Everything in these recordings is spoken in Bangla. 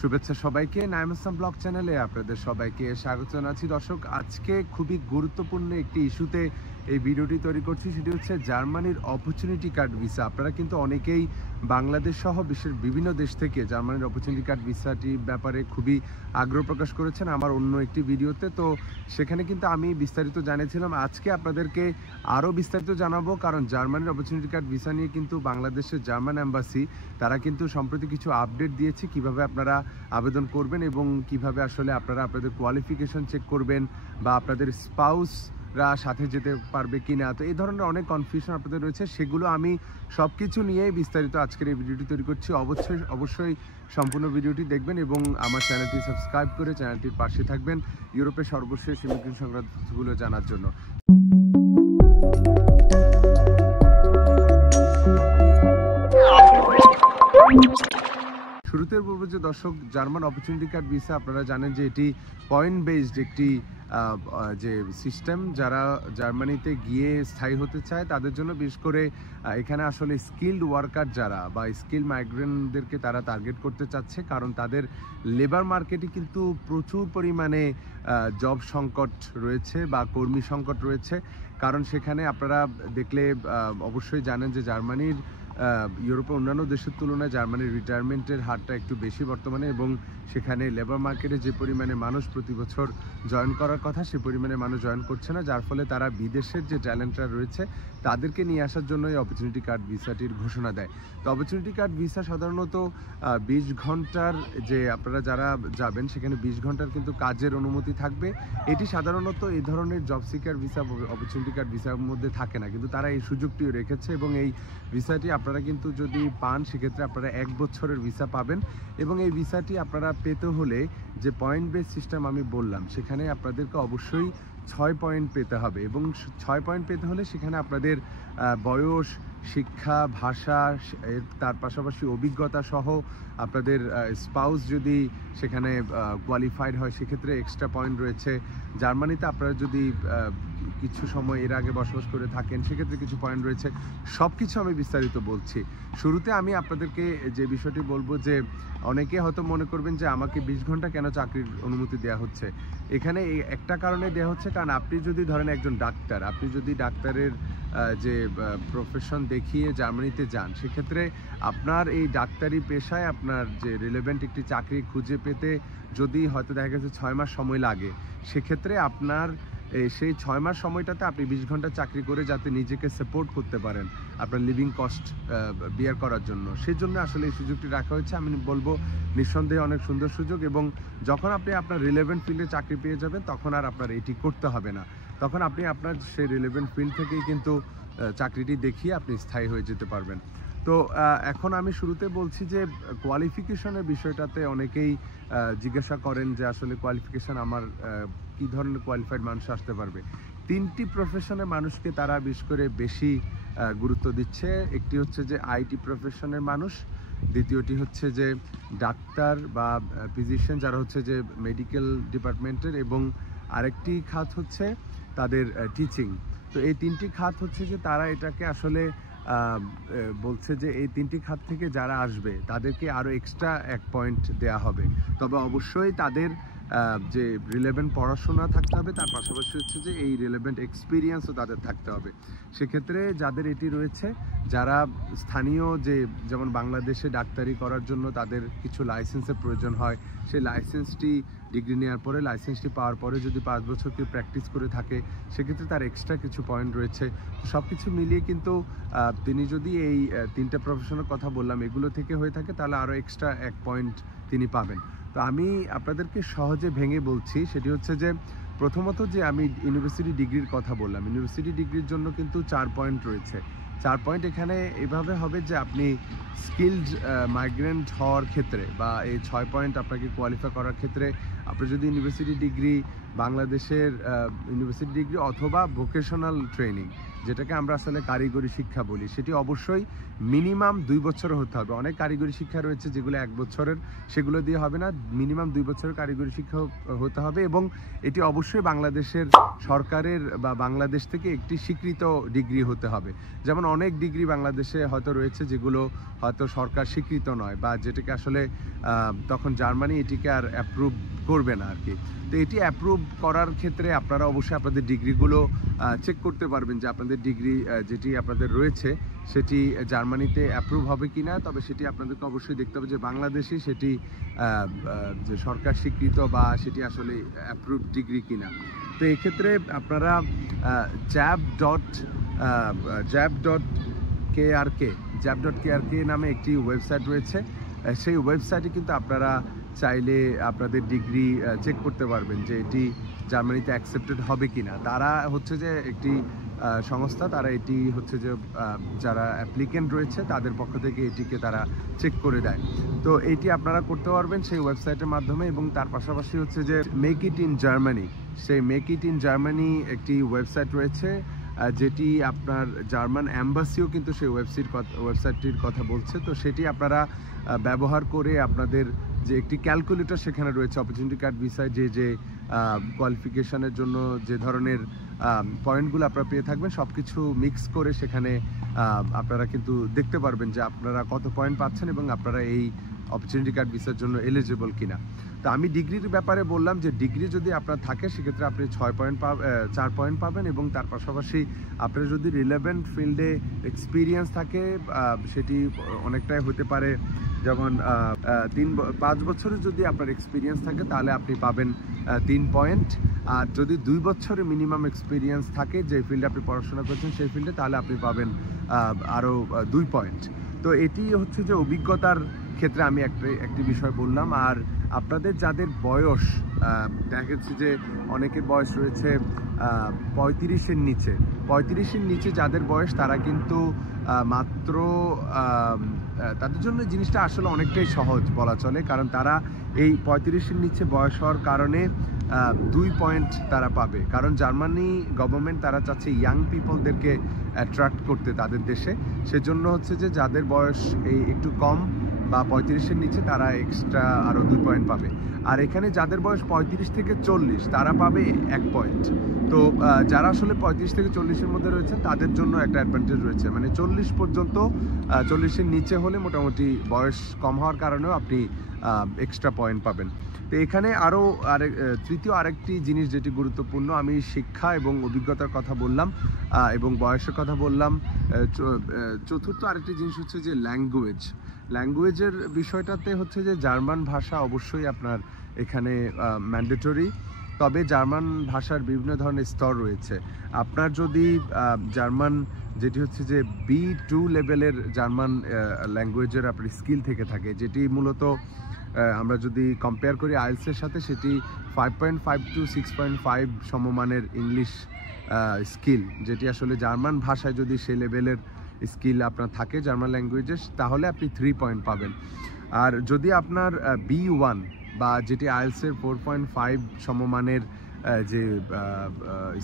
শুভেচ্ছা সবাইকে। নাইম ইসলাম ব্লগ চ্যানেলে আপনাদের সবাইকে স্বাগত জানাচ্ছি। দর্শক, আজকে খুবই গুরুত্বপূর্ণ একটি ইস্যুতে এই ভিডিওটি তৈরি করছি, সেটি হচ্ছে জার্মানির অপরচুনিটি কার্ড ভিসা। আপনারা কিন্তু অনেকেই বাংলাদেশ সহ বিশ্বের বিভিন্ন দেশ থেকে জার্মানির অপরচুনিটি কার্ড ভিসাটির ব্যাপারে খুবই আগ্রহ প্রকাশ করেছেন আমার অন্য একটি ভিডিওতে। তো সেখানে কিন্তু আমি বিস্তারিত জানিয়েছিলাম। আজকে আপনাদেরকে আরও বিস্তারিত জানাবো, কারণ জার্মানির অপরচুনিটি কার্ড ভিসা নিয়ে কিন্তু বাংলাদেশের জার্মান অ্যাম্বাসি তারা কিন্তু সম্প্রতি কিছু আপডেট দিয়েছে কিভাবে আপনারা আবেদন করবেন এবং কিভাবে আসলে আপনারা আপনাদের কোয়ালিফিকেশন চেক করবেন বা আপনাদের স্পাউসরা সাথে যেতে পারবে কিনা। তো এই ধরনের অনেক কনফিউশন আপনাদের রয়েছে, সেগুলো আমি সব কিছু নিয়ে বিস্তারিত আজকের এই ভিডিওটি তৈরি করছি। অবশ্যই সম্পূর্ণ ভিডিওটি দেখবেন এবং আমার চ্যানেলটি সাবস্ক্রাইব করে চ্যানেলটির পাশে থাকবেন ইউরোপের সর্বশেষ ইমিগ্রেশন সংক্রান্তগুলো জানার জন্য। শুরুতে বলবো যে দর্শক, জার্মান অপরচুনিটি কার্ড ভিসা আপনারা জানেন যে এটি পয়েন্ট বেসড একটি যে সিস্টেম। যারা জার্মানিতে গিয়ে স্থায়ী হতে চায় তাদের জন্য, বিশেষ করে এখানে আসলে স্কিল্ড ওয়ার্কার যারা বা স্কিল মাইগ্রেন্টদেরকে তারা টার্গেট করতে চাচ্ছে, কারণ তাদের লেবার মার্কেটে কিন্তু প্রচুর পরিমাণে জব সংকট রয়েছে বা কর্মী সংকট রয়েছে। কারণ সেখানে আপনারা দেখলে অবশ্যই জানেন যে জার্মানির ইউরোপের অন্যান্য দেশের তুলনায় জার্মানির রিটায়ারমেন্টের হারটা একটু বেশি বর্তমানে, এবং সেখানে লেবার মার্কেটে যে পরিমাণে মানুষ প্রতি বছর জয়েন করার কথা সে পরিমাণে মানুষ জয়েন করছে না, যার ফলে তারা বিদেশের যে ট্যালেন্টরা রয়েছে তাদেরকে নিয়ে আসার জন্য এই অপরচুনিটি কার্ড ভিসাটির ঘোষণা দেয়। তো অপরচুনিটি কার্ড ভিসা সাধারণত 20 ঘন্টার, যে আপনারা যারা যাবেন সেখানে 20 ঘন্টার কিন্তু কাজের অনুমতি থাকবে। এটি সাধারণত এই ধরনের job seeker visa opportunity card ভিসার মধ্যে থাকে না, কিন্তু তারা এই সুযোগটিও রেখেছে এবং এই ভিসাটি আপনারা কিন্তু যদি পান সেক্ষেত্রে আপনারা 1 বছরের ভিসা পাবেন। এবং এই ভিসাটি আপনারা পেতে হলে যে পয়েন্ট বেস সিস্টেম আমি বললাম, সেখানে আপনাদেরকে অবশ্যই 6 পয়েন্ট পেতে হবে এবং 6 পয়েন্ট পেতে হলে সেখানে আপনাদের বয়স, শিক্ষা, ভাষা, তার পাশাপাশি অভিজ্ঞতা সহ আপনাদের স্পাউস যদি সেখানে কোয়ালিফাইড হয় সেক্ষেত্রে এক্সট্রা পয়েন্ট রয়েছে। জার্মানিতে আপনারা যদি কিছু সময় এর আগে বসবাস করে থাকেন সেক্ষেত্রে কিছু পয়েন্ট রয়েছে। সব কিছু আমি বিস্তারিত বলছি। শুরুতে আমি আপনাদেরকে যে বিষয়টি বলবো যে অনেকে হয়তো মনে করবেন যে আমাকে 20 ঘন্টা কেন চাকরির অনুমতি দেওয়া হচ্ছে। এখানে একটা কারণে দেওয়া হচ্ছে, কারণ আপনি যদি ধরেন একজন ডাক্তার, আপনি যদি ডাক্তারের যে প্রফেশন দেখিয়ে জার্মানিতে যান, সেক্ষেত্রে আপনার এই ডাক্তারি পেশায় আপনার যে রিলেভেন্ট একটি চাকরি খুঁজে পেতে যদি হয়তো দেখা গেছে 6 মাস সময় লাগে, সেক্ষেত্রে আপনার সেই 6 মাস সময়টাতে আপনি 20 ঘন্টা চাকরি করে যাতে নিজেকে সাপোর্ট করতে পারেন আপনার লিভিং কস্ট বিয়ার করার জন্য, সেই জন্য আসলে এই সুযোগটি রাখা হয়েছে। আমি বলবো নিঃসন্দেহে অনেক সুন্দর সুযোগ, এবং যখন আপনি আপনার রিলেভেন্ট ফিল্ডে চাকরি পেয়ে যাবেন তখন আর আপনার এটি করতে হবে না। তখন আপনি আপনার সেই রিলেভেন্ট ফিল্ড থেকেই কিন্তু চাকরিটি দেখিয়ে আপনি স্থায়ী হয়ে যেতে পারবেন। তো এখন আমি শুরুতে বলছি যে কোয়ালিফিকেশনের বিষয়টাতে অনেকেই জিজ্ঞাসা করেন যে আসলে কোয়ালিফিকেশন আমার কী ধরনের কোয়ালিফাইড মানুষ আসতে পারবে। 3টি প্রফেশনের মানুষকে তারা বিশেষ করে বেশি গুরুত্ব দিচ্ছে। একটি হচ্ছে যে আইটি প্রফেশনের মানুষ, দ্বিতীয়টি হচ্ছে যে ডাক্তার বা ফিজিশিয়ান যারা হচ্ছে যে মেডিকেল ডিপার্টমেন্টের, এবং আরেকটি খাত হচ্ছে তাদের টিচিং। তো এই 3টি খাত হচ্ছে যে তারা এটাকে আসলে বলছে যে এই 3টি খাত থেকে যারা আসবে তাদেরকে আরও এক্সট্রা 1 পয়েন্ট দেওয়া হবে। তবে অবশ্যই তাদের যে রিলেভেন্ট পড়াশোনা থাকতে হবে, তার পাশাপাশি হচ্ছে যে এই রিলেভেন্ট এক্সপিরিয়েন্সও তাদের থাকতে হবে। সেক্ষেত্রে যাদের এটি রয়েছে, যারা স্থানীয় যেমন বাংলাদেশে ডাক্তারি করার জন্য তাদের কিছু লাইসেন্সের প্রয়োজন হয়, সেই লাইসেন্সটি ডিগ্রি নেওয়ার পরে, লাইসেন্সটি পাওয়ার পরে যদি 5 বছর কেউ প্র্যাকটিস করে থাকে সেক্ষেত্রে তার এক্সট্রা কিছু পয়েন্ট রয়েছে। সব কিছু মিলিয়ে কিন্তু তিনি যদি এই 3টা প্রফেশনের কথা বললাম এগুলো থেকে হয়ে থাকে তাহলে আরও এক্সট্রা 1 পয়েন্ট তিনি পাবেন। তো আমি আপনাদেরকে সহজে ভেঙে বলছি, সেটি হচ্ছে যে প্রথমত যে আমি ইউনিভার্সিটি ডিগ্রির কথা বললাম, ইউনিভার্সিটি ডিগ্রির জন্য কিন্তু 4 পয়েন্ট রয়েছে। 4 পয়েন্ট এখানে এভাবে হবে যে আপনি স্কিলড মাইগ্রেন্ট হওয়ার ক্ষেত্রে বা এই 6 পয়েন্ট আপনাকে কোয়ালিফাই করার ক্ষেত্রে আপনি যদি ইউনিভার্সিটি ডিগ্রি, বাংলাদেশের ইউনিভার্সিটি ডিগ্রি অথবা ভোকেশনাল ট্রেনিং যেটাকে আমরা আসলে কারিগরি শিক্ষা বলি, সেটি অবশ্যই মিনিমাম 2 বছর হতে হবে। অনেক কারিগরি শিক্ষা রয়েছে যেগুলো 1 বছরের, সেগুলো দিয়ে হবে না। মিনিমাম 2 বছরের কারিগরি শিক্ষা হতে হবে এবং এটি অবশ্যই বাংলাদেশের সরকারের বা বাংলাদেশ থেকে একটি স্বীকৃত ডিগ্রি হতে হবে। যেমন অনেক ডিগ্রি বাংলাদেশে হয়তো রয়েছে যেগুলো হয়তো সরকার স্বীকৃত নয়, বা যেটাকে আসলে তখন জার্মানি এটিকে আর অ্যাপ্রুভ করবে না আর কি। তো এটি অ্যাপ্রুভ করার ক্ষেত্রে আপনারা অবশ্যই আপনাদের ডিগ্রিগুলো চেক করতে পারবেন যে আপনাদের ডিগ্রি যেটি আপনাদের রয়েছে সেটি জার্মানিতে অ্যাপ্রুভ হবে কি না। তবে সেটি আপনাদেরকে অবশ্যই দেখতে হবে যে বাংলাদেশে সেটি যে সরকার স্বীকৃত বা সেটি আসলে অ্যাপ্রুভ ডিগ্রি কিনা। তো এক্ষেত্রে আপনারা jab.krk নামে একটি ওয়েবসাইট রয়েছে। সেই ওয়েবসাইটে কিন্তু আপনারা চাইলে আপনাদের ডিগ্রি চেক করতে পারবেন যে এটি জার্মানিতে অ্যাকসেপ্টেড হবে কিনা। তারা হচ্ছে যে একটি সংস্থা, তারা এটি হচ্ছে যে যারা অ্যাপ্লিকেন্ট রয়েছে তাদের পক্ষ থেকে এটিকে তারা চেক করে দেয়। তো এটি আপনারা করতে পারবেন সেই ওয়েবসাইটের মাধ্যমে। এবং তার পাশাপাশি হচ্ছে যে মেক ইট ইন জার্মানি, সেই মেক ইট ইন জার্মানি একটি ওয়েবসাইট রয়েছে যেটি আপনার জার্মান অ্যাম্বাসিও কিন্তু সেই ওয়েবসাইটটির কথা বলছে। তো সেটি আপনারা ব্যবহার করে আপনাদের যে একটি ক্যালকুলেটর সেখানে রয়েছে অপরচুনিটি কার্ড ভিসায় যে কোয়ালিফিকেশনের জন্য যে ধরনের পয়েন্টগুলো আপনারা পেয়ে থাকবেন সব কিছু মিক্স করে সেখানে আপনারা কিন্তু দেখতে পারবেন যে আপনারা কত পয়েন্ট পাচ্ছেন এবং আপনারা এই অপরচুনিটি কার্ড ভিসার জন্য এলিজিবল কিনা। তো আমি ডিগ্রির ব্যাপারে বললাম যে ডিগ্রি যদি আপনার থাকে সেক্ষেত্রে আপনি 4 পয়েন্ট পাবেন এবং তার পাশাপাশি আপনার যদি রিলেভেন্ট ফিল্ডে এক্সপিরিয়েন্স থাকে সেটি অনেকটাই হতে পারে, যেমন 5 বছরের যদি আপনার এক্সপিরিয়েন্স থাকে তাহলে আপনি পাবেন 3 পয়েন্ট। আর যদি 2 বছরের মিনিমাম এক্সপিরিয়েন্স থাকে যে ফিল্ডে আপনি পড়াশোনা করছেন সেই ফিল্ডে, তাহলে আপনি পাবেন আরও 2 পয়েন্ট। তো এটি হচ্ছে যে অভিজ্ঞতার ক্ষেত্রে আমি একটি বিষয় বললাম। আর আপনাদের যাদের বয়স দেখা গেছে যে অনেকের বয়স রয়েছে 35-এর নিচে, 35-এর নিচে যাদের বয়স তারা কিন্তু মাত্র তাদের জন্য জিনিসটা আসলে অনেকটাই সহজ বলা চলে, কারণ তারা এই 35-এর নিচে বয়স হওয়ার কারণে 2 পয়েন্ট তারা পাবে। কারণ জার্মানি গভর্নমেন্ট তারা চাচ্ছে ইয়াং পিপলদেরকে অ্যাট্রাক্ট করতে তাদের দেশে, সেজন্য হচ্ছে যে যাদের বয়স এই একটু কম বা 35-এর নিচে তারা এক্সট্রা আরও 2 পয়েন্ট পাবে। আর এখানে যাদের বয়স 35 থেকে 40 তারা পাবে 1 পয়েন্ট। তো যারা আসলে 35 থেকে 40-এর মধ্যে রয়েছেন তাদের জন্য একটা অ্যাডভান্টেজ রয়েছে, মানে 40 পর্যন্ত, 40-এর নিচে হলে মোটামুটি বয়স কম হওয়ার কারণেও আপনি এক্সট্রা পয়েন্ট পাবেন। তো এখানে আরও তৃতীয় আরেকটি জিনিস যেটি গুরুত্বপূর্ণ, আমি শিক্ষা এবং অভিজ্ঞতার কথা বললাম এবং বয়সের কথা বললাম। চতুর্থ আরেকটি জিনিস হচ্ছে যে ল্যাঙ্গুয়েজের বিষয়টাতে হচ্ছে যে জার্মান ভাষা অবশ্যই আপনার এখানে ম্যান্ডেটরি। তবে জার্মান ভাষার বিভিন্ন ধরনের স্তর রয়েছে। আপনার যদি জার্মান যেটি হচ্ছে যে B2 লেভেলের জার্মান ল্যাঙ্গুয়েজের আপনার স্কিল থেকে থাকে, যেটি মূলত আমরা যদি কম্পেয়ার করি আইএলটিএস এর সাথে, সেটি 5.5 to 6.5 সমমানের ইংলিশ স্কিল, যেটি আসলে জার্মান ভাষায় যদি সেই লেভেলের স্কিল আপনার থাকে জার্মান ল্যাঙ্গুয়েজের, তাহলে আপনি 3 পয়েন্ট পাবেন। আর যদি আপনার B1 বা যেটি আইএলটিএস এর 4.5 সমমানের যে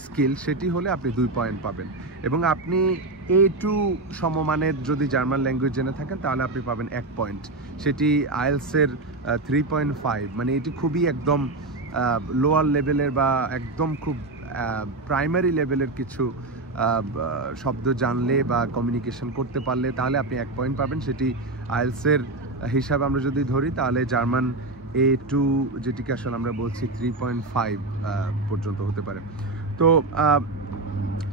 স্কিল, সেটি হলে আপনি 2 পয়েন্ট পাবেন। এবং আপনি A2 সমমানের যদি জার্মান ল্যাঙ্গুয়েজ জেনে থাকেন তাহলে আপনি পাবেন 1 পয়েন্ট, সেটি আইএলটিএস এর 3.5। মানে এটি খুবই একদম লোয়ার লেভেলের বা একদম খুব প্রাইমারি লেভেলের কিছু শব্দ জানলে বা কমিউনিকেশন করতে পারলে তাহলে আপনি 1 পয়েন্ট পাবেন। সেটি আইএলটিএস এর হিসাবে আমরা যদি ধরি তাহলে জার্মান A2 যেটিকে আসলে আমরা বলছি 3.5 পর্যন্ত হতে পারে। তো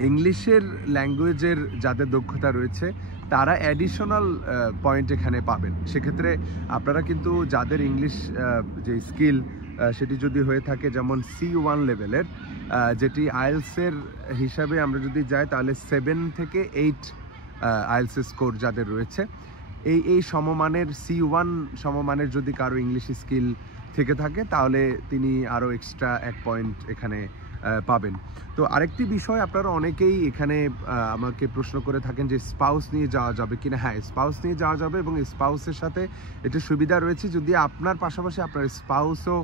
ইংলিশের ল্যাঙ্গুয়েজের যাদের দক্ষতা রয়েছে তারা অ্যাডিশনাল পয়েন্ট এখানে পাবেন। সেক্ষেত্রে আপনারা কিন্তু যাদের ইংলিশ যে স্কিল সেটি যদি হয়ে থাকে যেমন C1 লেভেলের, যেটি আইএলটিএস এর হিসাবে আমরা যদি যাই তাহলে 7 থেকে 8 আইএলটিএস স্কোর যাদের রয়েছে, এই সমমানের C1 সমমানের যদি কারো ইংলিশ স্কিল থেকে থাকে তাহলে তিনি আরও এক্সট্রা 1 পয়েন্ট এখানে পাবেন। তো আরেকটি বিষয়, আপনারা অনেকেই এখানে আমাকে প্রশ্ন করে থাকেন যে স্পাউস নিয়ে যাওয়া যাবে কিনা। হ্যাঁ, স্পাউস নিয়ে যাওয়া যাবে এবং স্পাউসের সাথে এটা সুবিধা রয়েছে, যদি আপনার পাশাপাশি আপনার স্পাউসও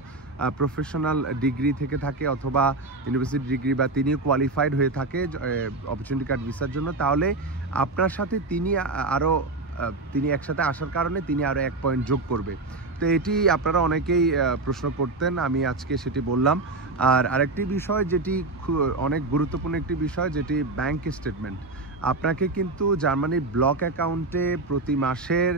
প্রফেশনাল ডিগ্রি থেকে থাকে অথবা ইউনিভার্সিটি ডিগ্রি বা তিনিও কোয়ালিফাইড হয়ে থাকে অপরচুনিটি কার্ড ভিসার জন্য, তাহলে আপনার সাথে তিনি একসাথে আসার কারণে তিনি আরও 1 পয়েন্ট যোগ করবে। তো এটি আপনারা অনেকেই প্রশ্ন করতেন, আমি আজকে সেটি বললাম। আর আরেকটি বিষয় যেটি অনেক গুরুত্বপূর্ণ একটি বিষয়, যেটি ব্যাংক স্টেটমেন্ট। আপনাকে কিন্তু জার্মানির ব্লক অ্যাকাউন্টে প্রতি মাসের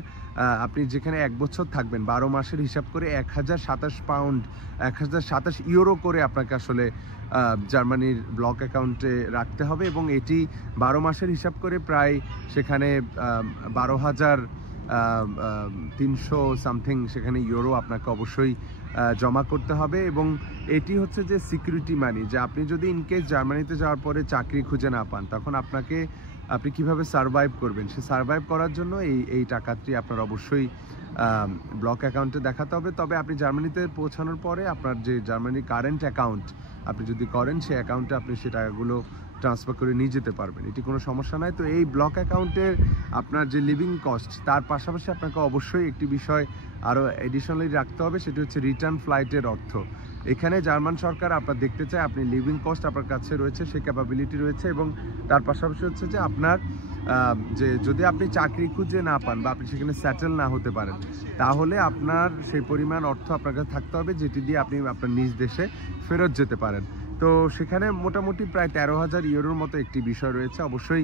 আপনি যেখানে 1 বছর থাকবেন 12 মাসের হিসাব করে 1027 পাউন্ড 1027 ইউরো করে আপনাকে আসলে জার্মানির ব্লক অ্যাকাউন্টে রাখতে হবে, এবং এটি 12 মাসের হিসাব করে প্রায় সেখানে 12,300 সামথিং সেখানে ইউরো আপনাকে অবশ্যই জমা করতে হবে। এবং এটি হচ্ছে যে সিকিউরিটি মানি, যে আপনি যদি ইনকেস জার্মানিতে যাওয়ার পরে চাকরি খুঁজে না পান, তখন আপনি কিভাবে সারভাইভ করবেন, সে সারভাইভ করার জন্য এই টাকাটি আপনার অবশ্যই ব্লক অ্যাকাউন্টে দেখাতে হবে। তবে আপনি জার্মানিতে পৌঁছানোর পরে আপনার যে জার্মানির কারেন্ট অ্যাকাউন্ট আপনি যদি করেন, সেই অ্যাকাউন্টে আপনি সে টাকাগুলো ট্রান্সফার করে নিয়ে যেতে পারবেন, এটি কোনো সমস্যা নয়। তো এই ব্লক অ্যাকাউন্টের আপনার যে লিভিং কস্ট, তার পাশাপাশি আপনাকে অবশ্যই একটি বিষয় আরও এডিশনালি রাখতে হবে, সেটি হচ্ছে রিটার্ন ফ্লাইটের অর্থ। এখানে জার্মান সরকার আপনার দেখতে চায় আপনি লিভিং কস্ট আপনার কাছে রয়েছে, সে ক্যাপাবিলিটি রয়েছে, এবং তার পাশাপাশি হচ্ছে যে আপনার যে যদি আপনি চাকরি খুঁজে না পান বা আপনি সেখানে সেটেল না হতে পারেন, তাহলে আপনার সেই পরিমাণ অর্থ আপনার কাছে থাকতে হবে যেটি দিয়ে আপনি আপনার নিজ দেশে ফেরত যেতে পারেন। তো সেখানে মোটামুটি প্রায় 13,000 ইউরোর মতো একটি বিষয় রয়েছে। অবশ্যই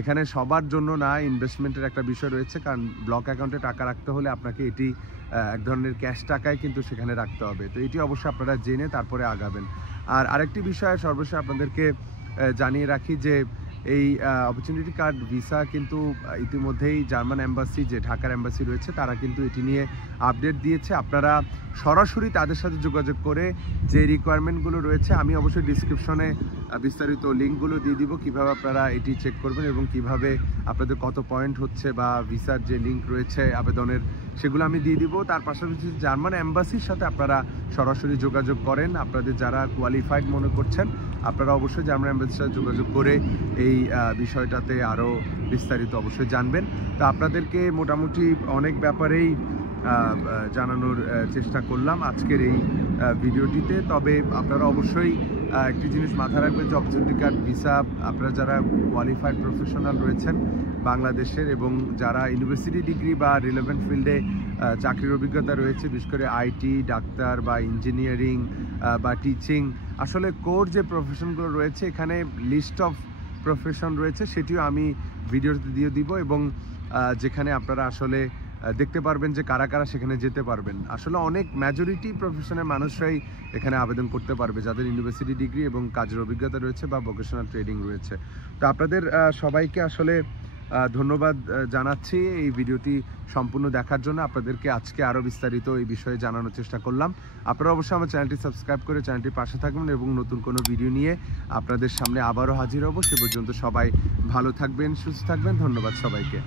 এখানে সবার জন্য না, ইনভেস্টমেন্টের একটা বিষয় রয়েছে, কারণ ব্লক অ্যাকাউন্টে টাকা রাখতে হলে আপনাকে এটি এক ধরনের ক্যাশ টাকায় কিন্তু সেখানে রাখতে হবে। তো এটি অবশ্যই আপনারা জেনে তারপরে আগাবেন। আর আরেকটি বিষয় সর্বশেষ আপনাদেরকে জানিয়ে রাখি যে এই অপরচুনিটি কার্ড ভিসা কিন্তু ইতিমধ্যেই জার্মান এম্বাসি, যে ঢাকার এম্বাসি রয়েছে, তারা কিন্তু এটি নিয়ে আপডেট দিয়েছে। আপনারা সরাসরি তাদের সাথে যোগাযোগ করে যে রিকোয়ারমেন্টগুলো রয়েছে, আমি অবশ্যই ডিসক্রিপশনে বিস্তারিত লিঙ্কগুলো দিয়ে দিব, কীভাবে আপনারা এটি চেক করবেন এবং কিভাবে আপনাদের কত পয়েন্ট হচ্ছে বা ভিসার যে লিঙ্ক রয়েছে আবেদনের, সেগুলো আমি দিয়ে দিব। তার পাশাপাশি জার্মান এম্বাসির সাথে আপনারা সরাসরি যোগাযোগ করেন। আপনাদের যারা কোয়ালিফাইড মনে করছেন, আপনারা অবশ্যই জার্মান এম্বাসির সাথে যোগাযোগ করে এই বিষয়টাতে আরও বিস্তারিত অবশ্যই জানবেন। তো আপনাদেরকে মোটামুটি অনেক ব্যাপারেই জানানোর চেষ্টা করলাম আজকের এই ভিডিওটিতে। তবে আপনারা অবশ্যই একটি জিনিস মাথায় রাখবেন যে অপরচুনিটি কার্ড ভিসা আপনারা যারা কোয়ালিফাইড প্রফেশনাল রয়েছেন বাংলাদেশের, এবং যারা ইউনিভার্সিটি ডিগ্রি বা রিলেভেন্ট ফিল্ডে চাকরির অভিজ্ঞতা রয়েছে, বিশেষ করে আইটি, ডাক্তার বা ইঞ্জিনিয়ারিং বা টিচিং, আসলে কোর যে প্রফেশনগুলো রয়েছে, এখানে লিস্ট অফ প্রফেশন রয়েছে, সেটিও আমি ভিডিওতে দিয়ে দিব, এবং যেখানে আপনারা আসলে দেখতে পারবেন যে কারা কারা সেখানে যেতে পারবেন। আসলে অনেক মেজরিটি প্রফেশনের মানুষরাই এখানে আবেদন করতে পারবে, যাদের ইউনিভার্সিটি ডিগ্রি এবং কাজের অভিজ্ঞতা রয়েছে বা ভোকেশনাল ট্রেনিং রয়েছে। তো আপনাদের সবাইকে আসলে ধন্যবাদ জানাচ্ছি এই ভিডিওটি সম্পূর্ণ দেখার জন্য। আপনাদেরকে আজকে আরও বিস্তারিত এই বিষয়ে জানানোর চেষ্টা করলাম। আপনারা অবশ্যই আমার চ্যানেলটি সাবস্ক্রাইব করে চ্যানেলটির পাশে থাকবেন, এবং নতুন কোনো ভিডিও নিয়ে আপনাদের সামনে আবারও হাজির হব। সে পর্যন্ত সবাই ভালো থাকবেন, সুস্থ থাকবেন। ধন্যবাদ সবাইকে।